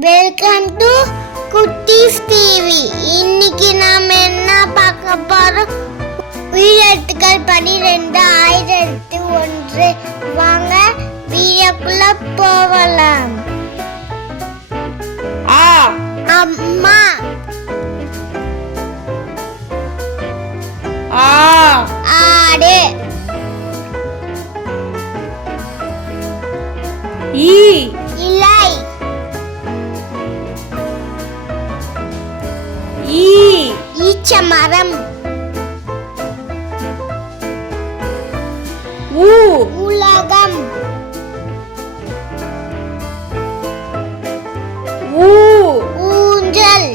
Welcome to குட்டீஸ் TV இன்னைக்கு நாம என்ன பார்க்க போறோம்? உயிரெழுத்துக்கள் பனிரெண்டு ஆயிரத்தி ஒன்று. வாங்க வீடியோக்குள்ள போகலாம். அம்மா. ஆ. ஆடு. ஈ. மரம். ஊ. உலகம். ஊ. ஊஞ்சல்.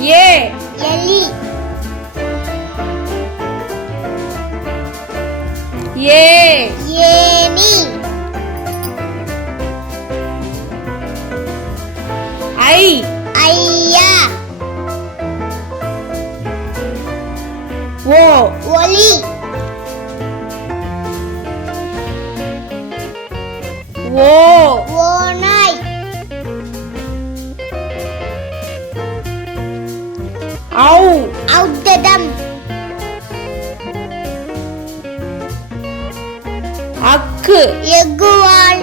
ஏ. எலி. ஏ. ஏனி ஐ. ஐயா. ஓ ஒலி. ஓ. ஓநாய். ஔ. ஔத்ததம். அக்கு. எகுவால்